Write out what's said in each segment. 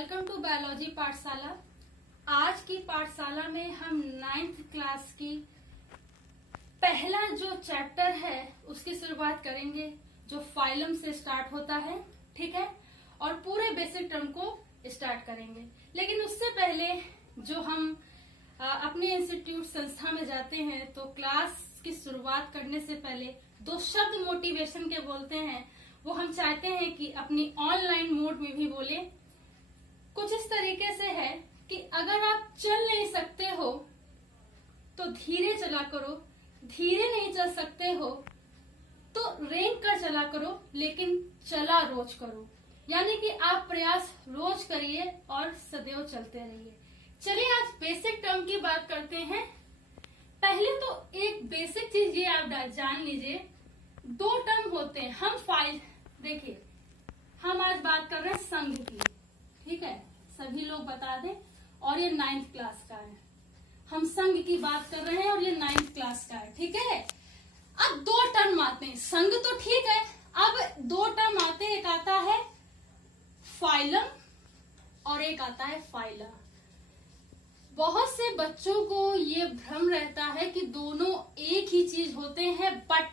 Welcome to biology पाठशाला। आज की पाठशाला में हम 9th क्लास की पहला जो चैप्टर है उसकी शुरुआत करेंगे, जो फाइलम से स्टार्ट होता है, ठीक है। और पूरे बेसिक टर्म को स्टार्ट करेंगे। लेकिन उससे पहले जो हम अपने इंस्टीट्यूट संस्था में जाते हैं तो क्लास की शुरुआत करने से पहले दो शब्द मोटिवेशन के बोलते हैं, वो हम चाहते हैं कि अपनी ऑनलाइन मोड में भी बोले। कुछ इस तरीके से है कि अगर आप चल नहीं सकते हो तो धीरे चला करो, धीरे नहीं चल सकते हो तो रेंग कर चला करो, लेकिन चला रोज करो। यानी कि आप प्रयास रोज करिए और सदैव चलते रहिए। चलिए आज बेसिक टर्म की बात करते हैं। पहले तो एक बेसिक चीज ये आप जान लीजिए, दो टर्म होते हैं। हम फाइल देखिए, हम आज बात कर रहे हैं संघ की, ठीक है, सभी लोग बता दें। और ये 9th क्लास का है, हम संघ की बात कर रहे हैं और ये 9th क्लास का है, ठीक है। अब दो टर्म आते हैं, संघ तो ठीक है, अब दो टर्म आते हैं, एक आता है फाइलम और एक आता है फाइला। बहुत से बच्चों को ये भ्रम रहता है कि दोनों एक ही चीज होते हैं, but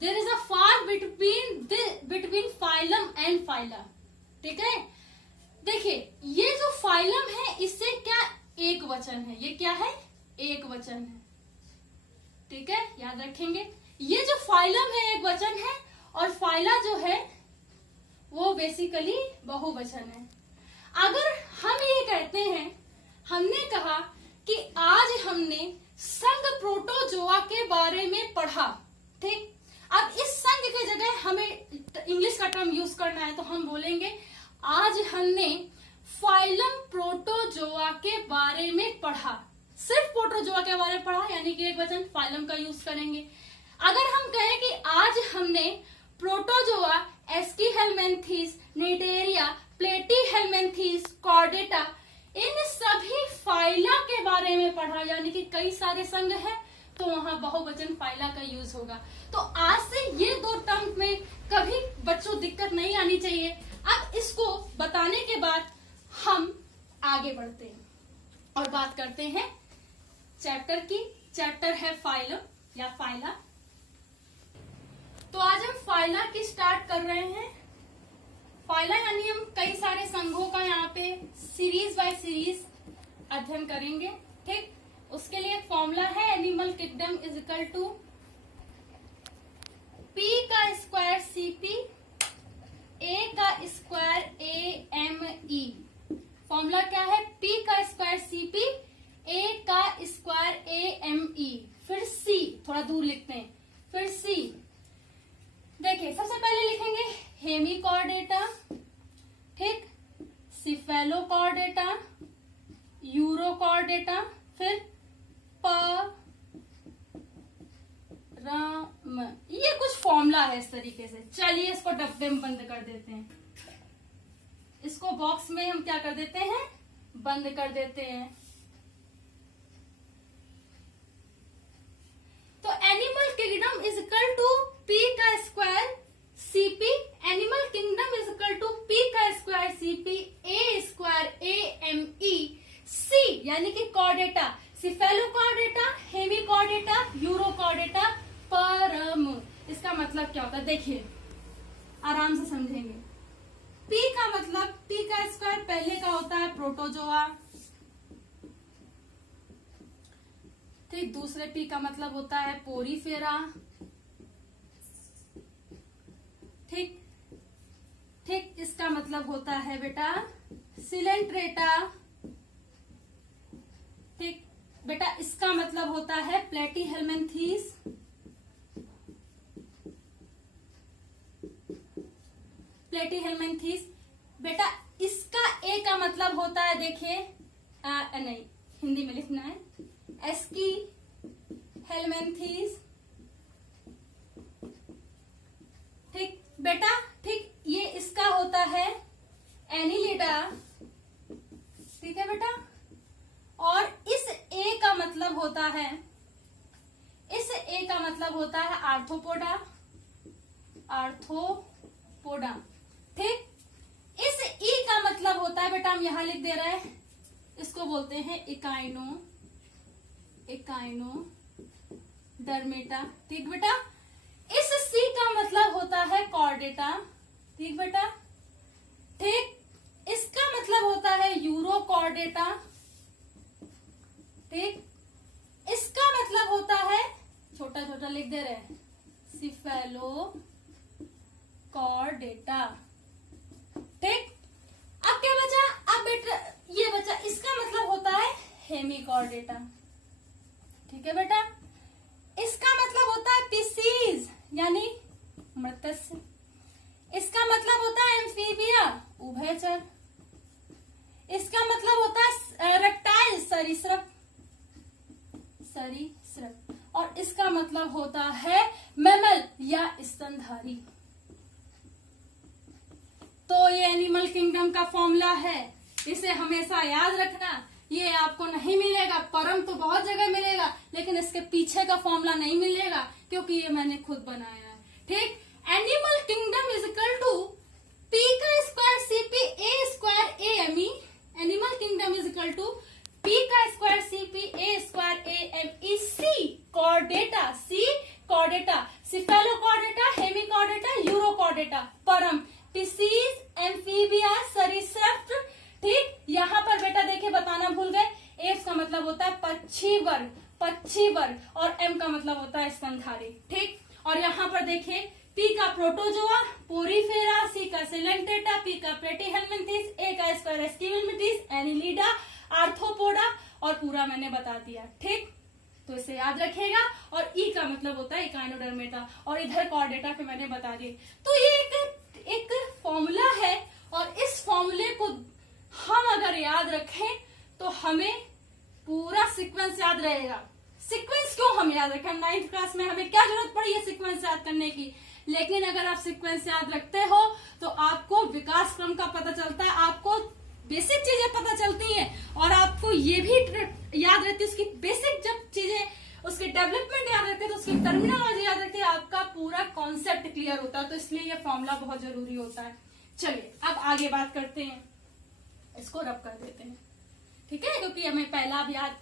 there is a far between phylum and phyla, ठीक है। देखिए ये जो फाइलम है इससे क्या एक वचन है, ये क्या है, एक वचन है, ठीक है, याद रखेंगे। ये जो फाइलम है एक वचन है और फाइला जो है वो बेसिकली बहुवचन है। अगर हम ये कहते हैं, हमने कहा कि आज हमने संघ प्रोटोजोआ के बारे में पढ़ा, ठीक। अब इस संघ की जगह हमें इंग्लिश का टर्म यूज करना है तो हम बोलेंगे आज हमने फाइलम प्रोटोजोआ के बारे में पढ़ा। सिर्फ प्रोटोजोआ के बारे में पढ़ा यानी कि एक वचन फाइलम का यूज करेंगे। अगर हम कहें कि आज हमने प्रोटोजोआ, एस्कीहेलमिन्थीज, निटेरिया, प्लेटीहेलमिन्थीज, कॉर्डेटा, इन सभी फाइला के बारे में पढ़ा, यानी कि कई सारे संघ है तो वहां बहुवचन फाइला का यूज होगा। तो आज से ये दो टर्म में कभी बच्चों दिक्कत नहीं आनी चाहिए। अब इसको बताने के बाद हम आगे बढ़ते हैं और बात करते हैं चैप्टर की। चैप्टर है फाइलम या फाइला। तो आज हम फाइला की स्टार्ट कर रहे हैं। फाइला यानी हम कई सारे संघों का यहाँ पे सीरीज बाय सीरीज अध्ययन करेंगे, ठीक। उसके लिए एक फॉर्मूला है, animal kingdom is equal to P का स्क्वायर सीपी ए का square A M E. Formula क्या है, पी का स्क्वायर सीपी ए का स्क्वायर ए एम ई। फिर सी, थोड़ा दूर लिखते हैं, फिर सी। देखिए सबसे पहले लिखेंगे हेमिकॉर्डेटा, ठीक, सिफेलोकॉर्डेटा, यूरोकॉर्डेटा, फिर रम। ये कुछ फॉर्मूला है इस तरीके से। चलिए इसको डब्बे में बंद कर देते हैं, इसको बॉक्स में हम क्या कर देते हैं, बंद कर देते हैं। तो animal kingdom is equal to P का square CP, animal kingdom is equal to P का square CP A square A M E. C यानी कि कॉर्डेटा, सिफेलोकॉर्डेटा, हेमिकॉर्डेटा, यूरोकॉर्डेटा, परम। इसका मतलब क्या होता है, देखिए आराम से समझेंगे। पी का मतलब, पी का स्क्वायर पहले का होता है प्रोटोजोआ, ठीक। दूसरे पी का मतलब होता है पोरीफेरा, ठीक ठीक। इसका मतलब होता है बेटा सिलेंट्रेटा, ठीक बेटा। इसका मतलब होता है प्लेटीहेलमिन्थीज, प्लेटीहेलमिन्थीज बेटा। इसका ए का मतलब होता है, देखिए नहीं हिंदी में लिखना है, एस्कीहेलमिन्थीज, ठीक बेटा, ठीक। ये इसका होता है एनिलिडा, ठीक है बेटा। और इस ए का मतलब होता है, इस ए का मतलब होता है आर्थ्रोपोडा, आर्थ्रोपोडा, ठीक। इस ई का मतलब होता है बेटा, हम यहां लिख दे रहे हैं, इसको बोलते हैं एकाइनोडर्मेटा। ठीक बेटा। इस C का मतलब होता है कॉर्डेटा। ठीक बेटा। ठीक, इसका मतलब होता है यूरोकॉर्डेटा। ठीक, इसका मतलब होता है, छोटा छोटा लिख दे रहे हैं, सिफेलोकॉर्डेटा। ठीक, अब क्या बचा, अब बेटा ये बचा, इसका मतलब होता है हेमिकॉर्डेटा। ठीक है बेटा। इसका मतलब होता है पिसीज यानी मृत्स्य। इसका मतलब होता है एम्फीबिया, उभयचर। इसका मतलब होता है रेप्टाइल, सरीसृप। और इसका मतलब होता है मैमल या स्तनधारी। तो ये एनिमल किंगडम का फॉर्मूला है, इसे हमेशा याद रखना। ये आपको नहीं मिलेगा, परम तो बहुत जगह मिलेगा, लेकिन इसके पीछे का फॉर्मूला नहीं मिलेगा, क्योंकि ये मैंने खुद बनाया है। ठीक, animal kingdom is equal to P का square C P A square A M E. Animal kingdom is equal to P का square C P A square A M E C Chordata. C Chordata, Cephalochordata, Hemichordata, Urochordata, परम, Pisces, Amphibia, सरीसृप। ठीक, यहाँ पर बेटा देखिए बताना भूल गए, एफ का मतलब होता है पक्षी वर्ग, और एम का मतलब होता है स्तनधारी। ठीक, और यहाँ पर देखिए पी का प्रोटोजोआ, पोरीफेरा, सी का सिलेंटेटा, पी का प्लेटीहेल्मिन्थेस, ए का स्क्वायरस्किमिन्थेस, एनिलिडा, आर्थ्रोपोडा, और पूरा मैंने बता दिया। ठीक, तो इसे याद रखिएगा। और ई का मतलब होता है इकाइनोडर्मेटा, और इधर कॉर्डेटा के मैंने बता दिए। तो ये एक फॉर्मूला है, और इस फॉर्मूले को हम अगर याद रखें तो हमें पूरा सीक्वेंस याद रहेगा। सीक्वेंस क्यों हम याद रखें, 9th क्लास में हमें क्या जरूरत पड़ी है सीक्वेंस याद करने की, लेकिन अगर आप सीक्वेंस याद रखते हो तो आपको विकास क्रम का पता चलता है, आपको बेसिक चीजें पता चलती हैं, और आपको ये भी याद रहती है उसकी बेसिक जब चीजें, उसकी डेवलपमेंट याद रहती है, तो उसकी टर्मिनोलॉजी याद रहती है, आपका पूरा कॉन्सेप्ट क्लियर होता है। तो इसलिए ये फॉर्मूला बहुत जरूरी होता है। चलिए अब आगे बात करते हैं, इसको रब कर देते हैं। ठीक है, क्योंकि हमें पहला भी याद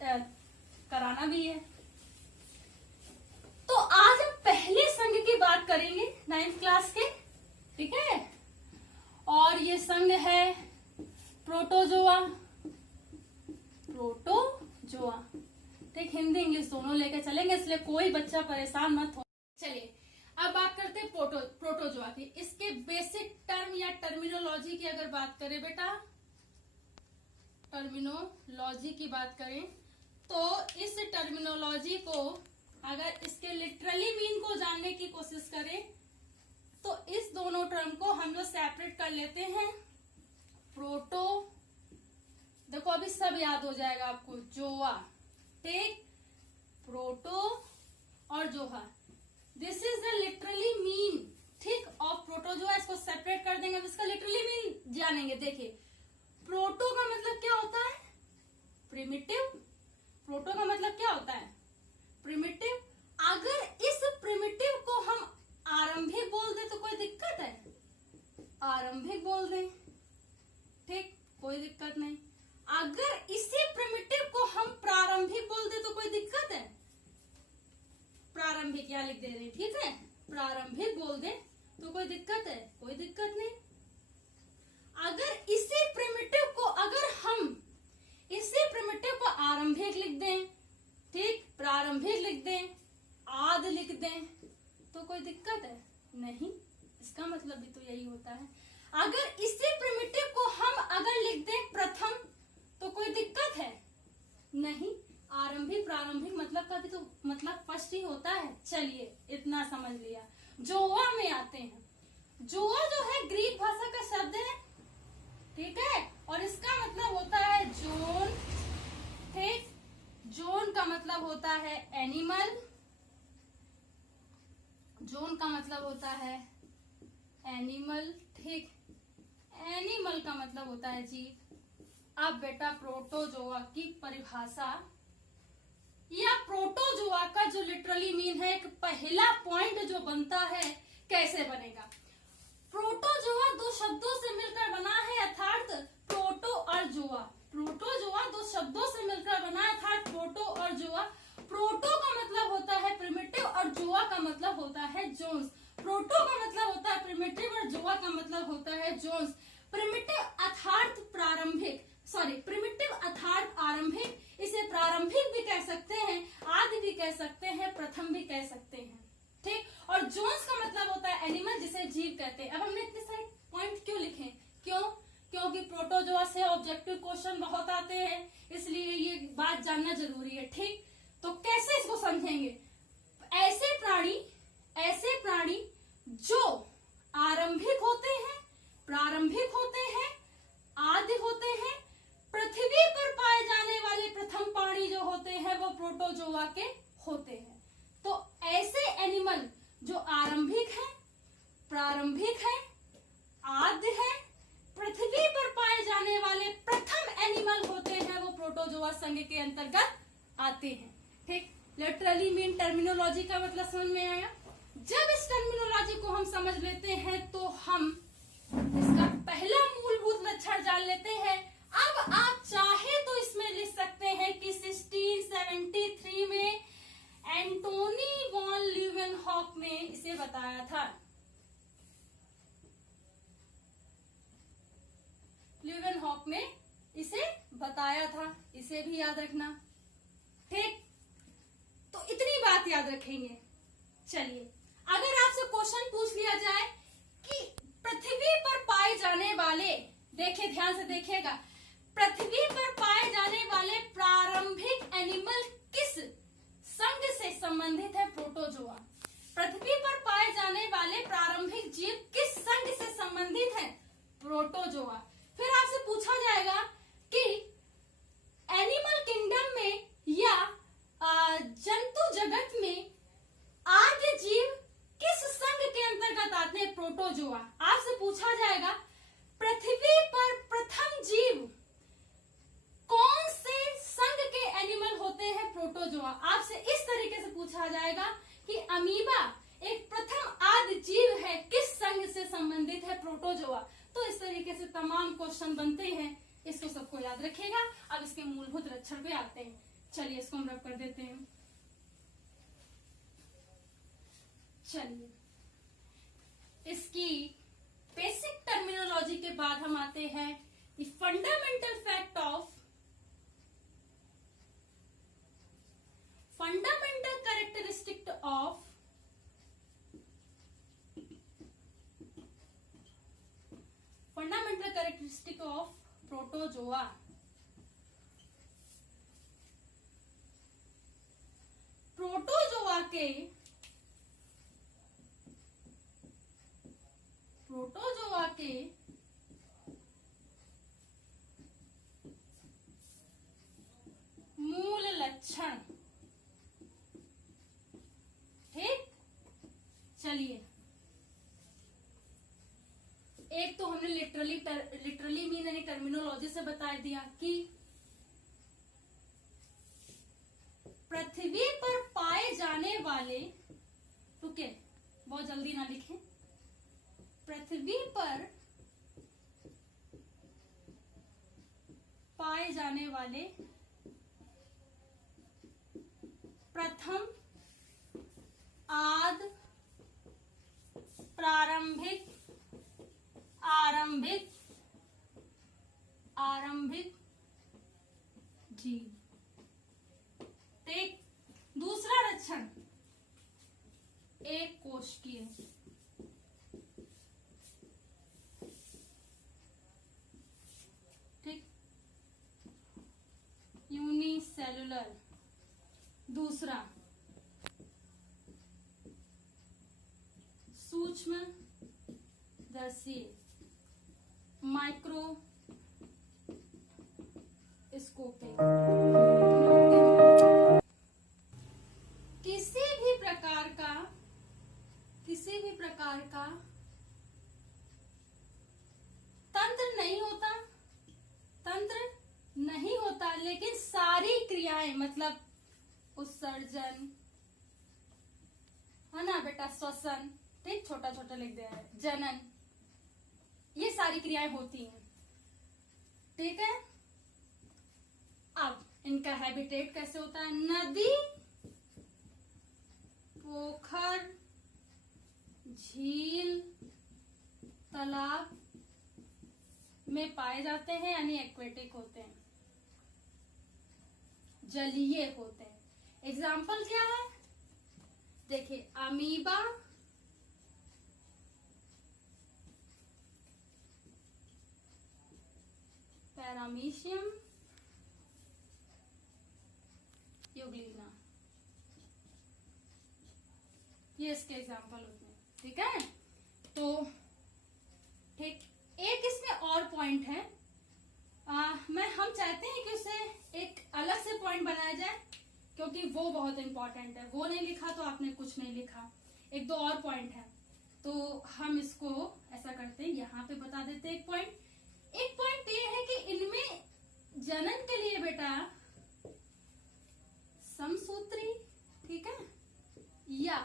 कराना भी है। तो आज हम पहले संघ की बात करेंगे 9th क्लास के। ठीक है, और ये संघ है प्रोटोजोआ। ठीक, हिंदी इंग्लिश दोनों लेके चलेंगे, इसलिए कोई बच्चा परेशान मत हो। चलिए अब बात करते हैं प्रोटोजोआ की। इसके बेसिक टर्म या टर्मिनोलॉजी की अगर बात करें बेटा, टर्मिनोलॉजी की बात करें तो इस टर्मिनोलॉजी को अगर इसके लिटरली मीन को जानने की कोशिश करें तो इस दोनों टर्म को हम लोग सेपरेट कर लेते हैं। प्रोटो, देखो अभी सब याद हो जाएगा आपको, जोआ। ठीक, प्रोटो और जोहा, this is the literally mean. ठीक, और प्रोटोजोआ इसको सेपरेट कर देंगे, इसका लिटरली मीन जानेंगे। देखिए प्रोटो का मतलब क्या होता है, प्रिमिटिव। प्रोटो का मतलब क्या होता है, प्रिमिटिव। अगर इस प्रिमिटिव को हम आरंभिक बोल दें तो कोई दिक्कत है, आरंभिक बोल दें, ठीक, कोई दिक्कत नहीं। अगर इसी प्रिमिटिव को हम प्रारंभिक बोल दें तो कोई दिक्कत है, प्रारंभिक यहाँ लिख दे रहे हैं। ठीक है, प्रारंभिक बोल दें तो कोई दिक्कत है, कोई दिक्कत नहीं। अगर इसी प्रिमिटिव को आरंभिक लिख दें, ठीक, प्रारंभिक लिख दें, आद लिख दें तो कोई दिक्कत है नहीं। इसका मतलब भी तो यही होता है। अगर इसी प्रिमिटिव को हम अगर लिख दें प्रथम तो कोई दिक्कत है नहीं। आरंभिक प्रारंभिक मतलब का भी तो मतलब फर्स्ट ही होता है। चलिए इतना समझ लिया। जोआ में आते हैं। जोआ जो है ग्रीक भाषा का शब्द है, ठीक है, और इसका मतलब होता है जोन। ठीक, जोन का मतलब होता है एनिमल, जोन का मतलब होता है एनिमल। ठीक, एनिमल का मतलब होता है जीव। अब बेटा प्रोटोजोआ की परिभाषा या प्रोटोजोआ का जो लिटरली मीन है, एक पहला पॉइंट जो बनता है कैसे बनेगा। प्रोटोजोआ दो शब्दों से मिलकर बना है अर्थात प्रोटो और जोआ। प्रोटोजोआ दो शब्दों से मिलकर बना है अर्थात प्रोटो और जोआ। प्रोटो का मतलब होता है प्रिमिटिव और जोआ का मतलब होता है जोन्स। प्रोटो का मतलब होता है प्रिमिटिव और जोआ का मतलब होता है जोन्स। प्रिमिटिव अर्थात प्रारंभिक, प्रिमिटिव अर्थात आरंभिक, इसे प्रारंभिक भी कह सकते हैं, आदि भी कह सकते हैं, प्रथम भी कह सकते हैं, ठीक। और जोन्स का मतलब होता है एनिमल, जिसे जीव कहते हैं। अब हमने इतने सारे पॉइंट क्यों लिखे, क्योंकि प्रोटोजोआ से ऑब्जेक्टिव क्वेश्चन बहुत आते हैं, इसलिए ये बात जानना जरूरी है, ठीक। तो कैसे इसको समझेंगे? ऐसे प्राणी जो आरंभिक होते हैं, प्रारंभिक होते हैं, आदि होते हैं, पृथ्वी पर पाए जाने वाले प्रथम प्राणी जो होते हैं वो प्रोटोजोआ के होते हैं। तो ऐसे एनिमल जो आरंभिक है, प्रारंभिक है, आद्य है, पृथ्वी पर पाए जाने वाले प्रथम एनिमल होते हैं वो प्रोटोजोआ संघ के अंतर्गत आते हैं, ठीक। लिटरली मीन टर्मिनोलॉजी का मतलब समझ में आया। जब इस टर्मिनोलॉजी को हम समझ लेते हैं तो हम इसका पहला मूलभूत लक्षण जान लेते हैं। अब आप चाहे तो इसमें लिख सकते हैं कि 1673 में एंटोनी वॉन ल्यूवेनहॉक ने इसे बताया था। ल्यूवेनहॉक ने इसे बताया था, इसे भी याद रखना, ठीक। तो इतनी बात याद रखेंगे। चलिए, अगर आपसे क्वेश्चन पूछ लिया जाए कि पृथ्वी पर पाए जाने वाले, देखिए ध्यान से देखिएगा, पृथ्वी पर पाए जाने वाले प्रारंभिक एनिमल किस संघ से संबंधित है? प्रोटोजोआ। पृथ्वी पर पाए जाने वाले प्रारंभिक जीव किस संघ से संबंधित है? प्रोटोजोआ। फिर आपसे पूछा जाएगा कि एनिमल किंगडम में या जंतु जगत में आद्य जीव किस संघ के अंतर्गत आते हैं? प्रोटोजोआ। आपसे पूछा जाएगा पृथ्वी पर प्रथम जीव कौन से संघ के एनिमल होते हैं? प्रोटोजोआ। आपसे इस तरीके से पूछा जाएगा कि अमीबा एक प्रथम आद्य जीव है, किस संघ से संबंधित है? प्रोटोजोआ। तो इस तरीके से तमाम क्वेश्चन बनते हैं, इसको सबको याद रखिएगा। अब इसके मूलभूत लक्षण पे आते हैं। चलिए इसको हम रब कर देते हैं। चलिए, इसकी बेसिक टर्मिनोलॉजी के बाद हम आते हैं the fundamental fact of, fundamental characteristic of protozoa. Protozoa के मूल लक्षण, ठीक। चलिए, एक तो हमने लिटरली मीन यानी टर्मिनोलॉजी से बता दिया कि पृथ्वी पर पाए जाने वाले, तो क्या, बहुत जल्दी ना लिखें, पृथ्वी पर पाए जाने वाले प्रथम आद प्रारंभिक आरंभिक जीव। एक दूसरा लक्षण एक कोशिकीय, ठीक, यूनिसेलुलर। दूसरा सूक्ष्म दर्शी, माइक्रोस्कोपिक। किसी भी प्रकार का तंत्र नहीं होता, लेकिन सारी क्रियाएं, मतलब उत्सर्जन, है ना बेटा, श्वसन, ठीक, छोटा छोटा लिख दिया है, जनन, ये सारी क्रियाएं होती हैं, ठीक है। अब इनका हैबिटेट कैसे होता है? नदी, पोखर, झील, तालाब में पाए जाते हैं, यानी एक्वेटिक होते हैं, जलीय होते हैं। एग्जाम्पल क्या है? देखिए, अमीबा, पैरामीशियम, यूग्लिना, ये इसके एग्जाम्पल होते हैं, ठीक है। तो ठीक, एक इसमें और पॉइंट है, हम चाहते हैं कि उसे एक अलग से पॉइंट बनाया जाए, क्योंकि वो बहुत इंपॉर्टेंट है। वो नहीं लिखा तो आपने कुछ नहीं लिखा। एक दो और पॉइंट है, तो हम इसको ऐसा करते हैं, यहाँ पे बता देते हैं। एक पॉइंट ये है कि इनमें जनन के लिए बेटा समसूत्री, ठीक है, या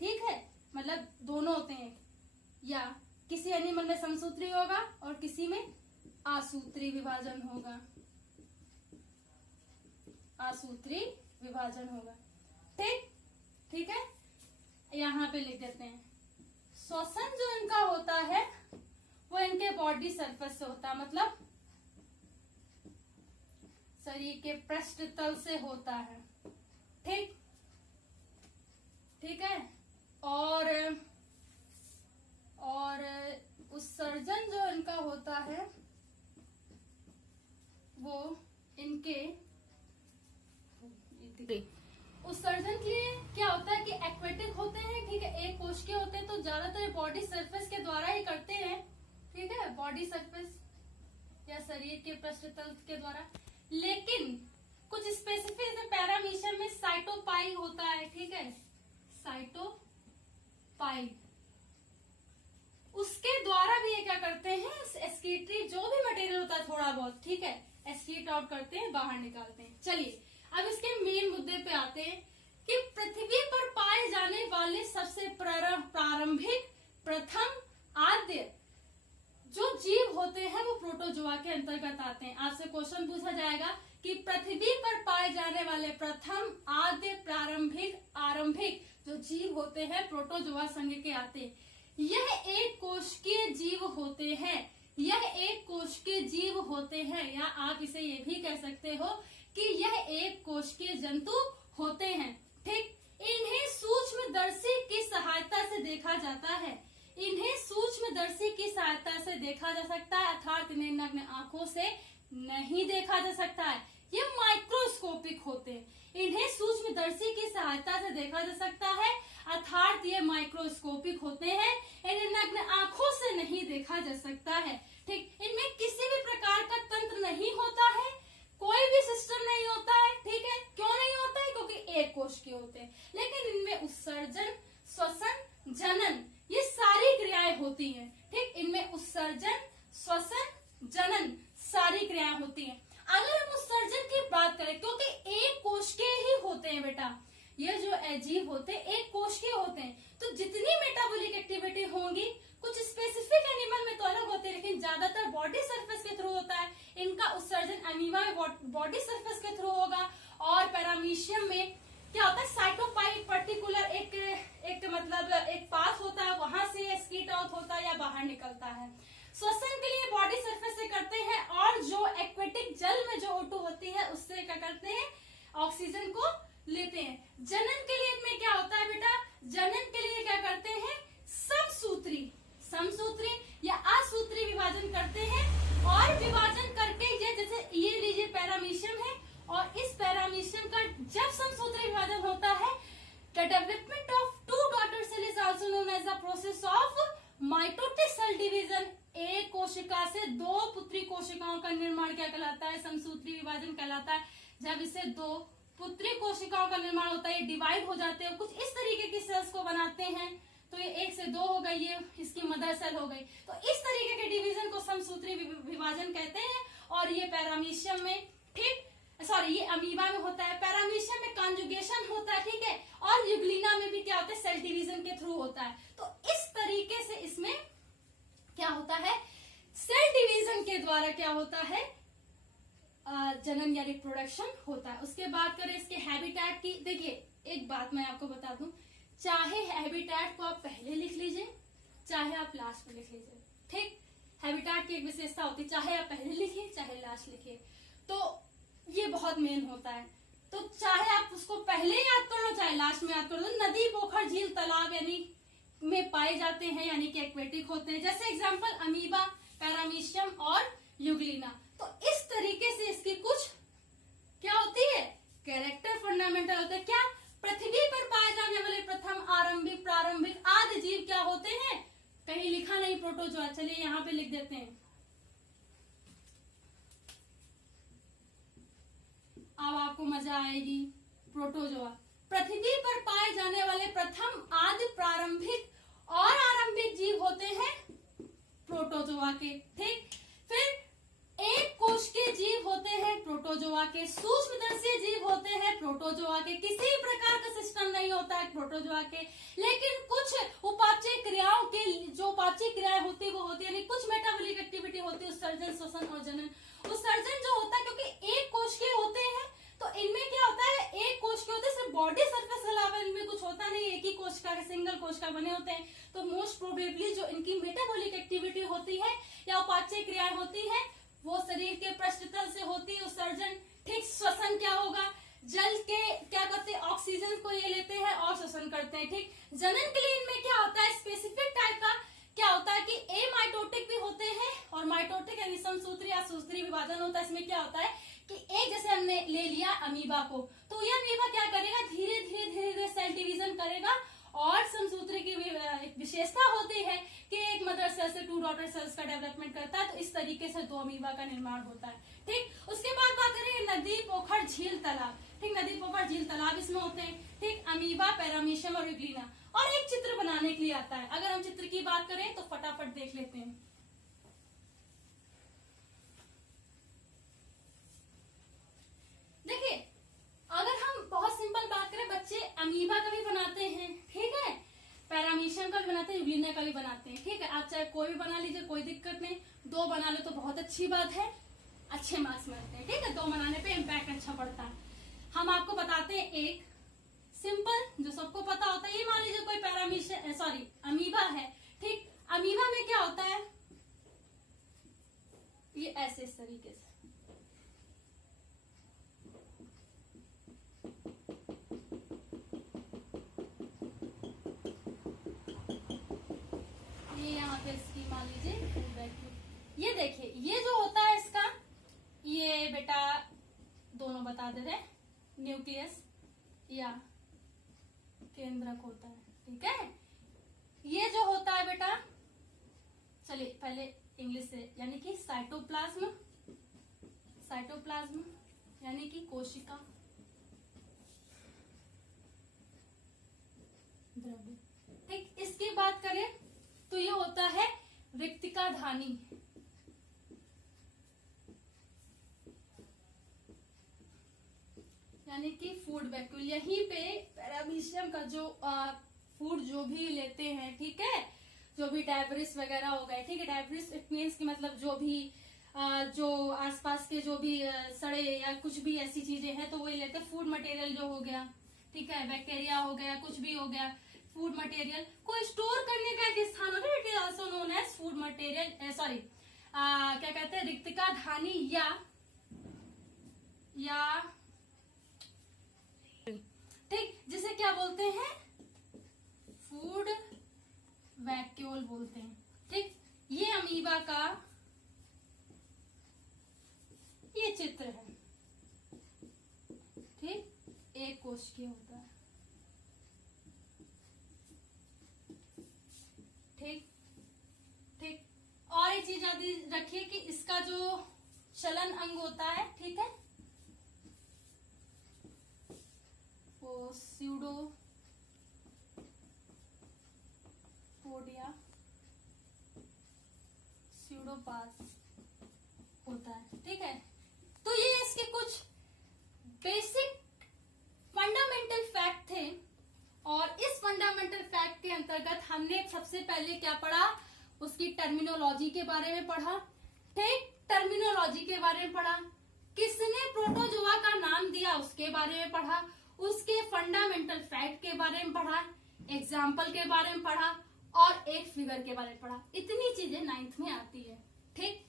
ठीक है, मतलब दोनों होते हैं। या किसी एनिमल में समसूत्री होगा और किसी में आसूत्री विभाजन होगा, आसूत्री विभाजन होगा, ठीक, ठीक है। यहाँ पे लिख देते हैं, श्वसन जो इनका होता है वो इनके बॉडी सरफेस से होता है, मतलब शरीर के पृष्ठ तल से होता है, ठीक, ठीक है। और उत्सर्जन जो इनका होता है वो इनके उत्सर्जन के लिए क्या होता है कि एक्वेटिक होते हैं, ठीक है, एक कोश के होते हैं, तो ज्यादातर बॉडी सरफेस के द्वारा ही करते हैं, ठीक है, बॉडी सरफेस या शरीर के पृष्ठतल के द्वारा। लेकिन कुछ स्पेसिफिक पैरामीशियम में साइटोपाई होता है, ठीक है, साइटोपाई, उसके द्वारा भी ये क्या करते हैं, एक्सक्रीटरी जो भी मटेरियल होता है थोड़ा बहुत, ठीक है, एक्सक्रीट आउट करते हैं, बाहर निकालते हैं। चलिए अब इसके मेन मुद्दे पे आते हैं कि पृथ्वी पर पाए जाने वाले सबसे प्रारंभिक, प्रथम, आद्य जो जीव होते हैं वो प्रोटोजोआ के अंतर्गत आते हैं। आपसे क्वेश्चन पूछा जाएगा कि पृथ्वी पर पाए जाने वाले प्रथम, आद्य, प्रारंभिक, आरंभिक जो जीव होते हैं प्रोटोजोआ संघ के आते हैं। यह एक कोशिकीय जीव होते हैं, यह एक कोशिकीय जीव होते हैं, या आप इसे ये भी कह सकते हो कि यह एक कोशिकीय जंतु होते हैं, ठीक। इन्हें सूक्ष्मदर्शी की सहायता से देखा जाता है, इन्हें सूक्ष्मदर्शी की सहायता से देखा जा सकता है, अर्थात इन्हें नग्न आंखों से नहीं देखा जा सकता है, ये माइक्रोस्कोपिक होते हैं। इन्हें सूक्ष्मदर्शी की सहायता से देखा जा सकता है, अर्थात ये माइक्रोस्कोपिक होते हैं, इन्हें नग्न आंखों से नहीं देखा जा सकता है, ठीक। इनमें किसी भी प्रकार का तंत्र नहीं होता है, कोई भी सिस्टम नहीं होता है, ठीक है। क्यों नहीं होता है? क्योंकि एक कोश के होते हैं। लेकिन इनमें उत्सर्जन, श्वसन, जनन ये सारी क्रियाएं होती हैं, ठीक। इनमें उत्सर्जन, श्वसन, जनन सारी क्रियाएं होती हैं। अगर हम उत्सर्जन की बात करें, क्योंकि एक कोश के ही होते हैं बेटा, ये जो जीव होते हैं एक कोश के होते हैं, तो जितनी मेटाबॉलिक एक्टिविटी होंगी, कुछ स्पेसिफिक एनिमल में तो अलग होते हैं, लेकिन ज्यादातर बॉडी सरफेस के थ्रू होता है। इनका उत्सर्जन अमीबा में बॉडी सरफेस के थ्रू होगा, और पैरामीशियम में क्या होता है, साइटोपाई पर्टिकुलर एक मतलब एक पास होता है, वहां से एक्सक्रीट आउट होता है या बाहर निकलता है। श्वसन के लिए बॉडी सरफेस से करते हैं, और जो एक्वेटिक जल में जो O2 होती है उससे क्या करते हैं, ऑक्सीजन को लेते हैं। जनन के लिए इनमें क्या होता है बेटा, जनन के लिए क्या करते हैं, समसूत्री या असूत्री विभाजन करते हैं, और विभाजन करके ये जैसे ये लीजिए पैरामीशियम है, और इस पैरामीशियम का जब समसूत्री विभाजन होता है, the development of two daughter cell is also known as the process of mitotic cell division. एक कोशिका से दो पुत्री कोशिकाओं का निर्माण क्या कहलाता है, समसूत्री विभाजन कहलाता है। जब इसे दो पुत्री कोशिकाओं का निर्माण होता है, ये डिवाइड हो जाते हैं, कुछ इस तरीके की सेल्स को बनाते हैं, तो ये एक से दो हो गई, ये इसकी मदर सेल हो गई, तो इस तरीके के डिवीजन को समसूत्री विभाजन कहते हैं। और ये पैरामीशियम में, ठीक, सॉरी ये अमीबा में होता है, पैरामीशियम में कॉन्जुगेशन होता है, ठीक है, और यूग्लिना में भी क्या होता है, सेल डिवीजन के थ्रू होता है। तो इस तरीके से इसमें क्या होता है, सेल डिवीजन के द्वारा क्या होता है, जनन या रिप्रोडक्शन होता है। उसके बाद करें इसके हैबिटेट की। देखिए एक बात मैं आपको बता दूं, चाहे हैबिटेट को आप पहले लिख लीजिए, चाहे आप लास्ट में लिख लीजिए, ठीक। हैबिटेट की एक विशेषता होती है, चाहे आप पहले लिखिए चाहे लास्ट लिखिए, तो ये बहुत मेन होता है। तो चाहे आप उसको पहले याद कर लो चाहे लास्ट में याद कर लो, नदी, पोखर, झील, तालाब यानी में पाए जाते हैं, यानी कि एक्वेटिक होते हैं। जैसे एग्जांपल अमीबा, पैरामीशियम और यूग्लिना। तो इस तरीके से इसकी कुछ क्या होती है, कैरेक्टर फंडामेंटल होते हैं। क्या, पृथ्वी पर पाए जाने वाले प्रथम आरंभिक प्रारंभिक आदि जीव क्या होते हैं, कहीं लिखा नहीं प्रोटोजोआ, चलिए यहाँ पे लिख देते हैं। अब आपको मजा आएगी। प्रोटोजोआ, पृथ्वी पर पाए जाने वाले प्रथम आदि प्रारंभिक और आरंभिक जीव होते हैं प्रोटोजोआ के, ठीक। फिर एक कोश के जीव होते हैं प्रोटोजोआ के, सूक्ष्मदर्शी जीव होते हैं प्रोटोजोआ के, किसी प्रकार का सिस्टम नहीं होता है प्रोटोजोआ के, लेकिन कुछ उपापचय क्रियाओं के, जो उपापचय क्रियाएं होती है वो होती है, यानी कुछ मेटाबॉलिक एक्टिविटी होती है, उत्सर्जन, श्वसन और जनन। उत्सर्जन जो होता है, क्योंकि एक कोश के होते हैं तो इनमें क्या होता है, एक कोश के होते हैं, सिर्फ बॉडी सरफेस के अलावा इनमें कुछ होता नहीं, एक ही कोश का, सिंगल कोश का बने होते हैं। तो मोस्ट प्रोबेबली जो इनकी मेटाबॉलिक एक्टिविटी होती है या उपापचय क्रियाएं होती है वो शरीर के पृष्ठतल से होती है, उत्सर्जन, ठीक। श्वसन क्या होगा, जल के क्या करते हैं, ऑक्सीजन को ये लेते हैं और श्वसन करते हैं, ठीक। जनन के लिए इनमें क्या होता है, स्पेसिफिक टाइप का क्या होता है कि ए माइटोटिक भी होते हैं और माइटोटिक यानी समसूत्री या सूत्री विभाजन होता है। इसमें क्या होता है कि एक, जैसे हमने ले लिया अमीबा को, तो यह अमीबा क्या करेगा, धीरे धीरे धीरे धीरे सेल डिवीजन करेगा। और समसूत्री की एक विशेषता होती है कि एक मदर सेल से 2 डॉटर सेल्स का डेवलपमेंट करता है, तो इस तरीके से 2 अमीबा का निर्माण होता है, ठीक। उसके बाद बात करेंगे नदी, पोखर, झील, तालाब, ठीक। नदी, पोखर, झील, तालाब इसमें होते हैं, ठीक। अमीबा, पैरामीशियम और यूग्लिना। और एक चित्र बनाने के लिए आता है, अगर हम चित्र की बात करें तो फटाफट देख लेते हैं। देखिए अगर हम बहुत सिंपल बात करें, बच्चे अमीबा का भी बनाते हैं, ठीक है, पैरामीशियम का भी बनाते हैं, यूग्लिना का भी बनाते हैं, ठीक है। आप चाहे कोई भी बना लीजिए, कोई दिक्कत नहीं, 2 बना लो तो बहुत अच्छी बात है, अच्छे मार्क्स मिलते हैं, ठीक है। 2 बनाने पे इम्पैक्ट अच्छा पड़ता है। हम आपको बताते हैं एक सिंपल जो सबको पता होता है। ये मान लीजिए कोई पैरामीशियम, सॉरी अमीबा है, ठीक। अमीबा में क्या होता है, ये ऐसे इस तरीके से, ये यहाँ पे इसकी मान लीजिए, ये देखिए ये जो होता है इसका, ये बेटा दोनों बता दे रहे, न्यूक्लियस या केंद्रक होता है, ठीक है। ये जो होता है बेटा, चलिए पहले इंग्लिश से, यानी कि साइटोप्लाज्म, साइटोप्लाज्म यानी कि कोशिका द्रव्य, ठीक। इसकी बात करें तो ये होता है रिक्तिका धानी, यानी कि फूड वैक्यूल। यहीं पे पैरामीशियम का जो फूड जो भी लेते हैं, ठीक है, जो भी डायब्रिस वगैरह हो गए, ठीक है। डायब्रिस इट मीन्स की मतलब जो भी जो आसपास के जो भी सड़े या कुछ भी ऐसी चीजें हैं तो वही लेते हैं। फूड मटेरियल जो हो गया, ठीक है, बैक्टीरिया हो गया, कुछ भी हो गया, फूड मटेरियल को स्टोर करने का एक स्थान होता है, it is also known as food material, sorry क्या कहते हैं, रिक्तिका धानी या ठीक, जिसे क्या बोलते हैं, फूड वैक्यूल बोलते हैं, ठीक। ये अमीबा का ये चित्र है, ठीक, एक कोशिकीय होता है, ठीक ठीक। और एक चीज याद रखिए कि इसका जो चलन अंग होता है, ठीक है, वो स्यूडोपास होता है, ठीक है। तो ये इसके कुछ बेसिक फंडामेंटल फैक्ट थे, और इस फंडामेंटल फैक्ट के अंतर्गत हमने सबसे पहले क्या पढ़ा, उसकी टर्मिनोलॉजी के बारे में पढ़ा। ठीक, टर्मिनोलॉजी के बारे में पढ़ा, किसने प्रोटोजोआ का नाम दिया उसके बारे में पढ़ा, उसके फंडामेंटल फैक्ट के बारे में पढ़ा, एग्जाम्पल के बारे में पढ़ा और एक फिगर के बारे में पढ़ा। इतनी चीजें 9th में आती है। ठीक,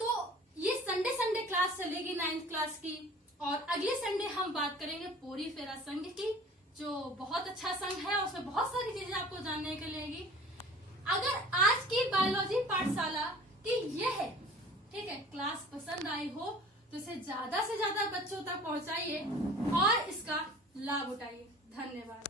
तो ये संडे संडे क्लास चलेगी 9th क्लास की, और अगले संडे हम बात करेंगे पोरीफेरा संघ की, जो बहुत अच्छा संघ है, उसमें बहुत सारी चीजें आपको जानने के लिए मिलेगी। अगर आज की बायोलॉजी पाठशाला की ये है, ठीक है, क्लास पसंद आई हो तो इसे ज्यादा से ज्यादा बच्चों तक पहुंचाइए और इसका लाभ उठाइए। धन्यवाद।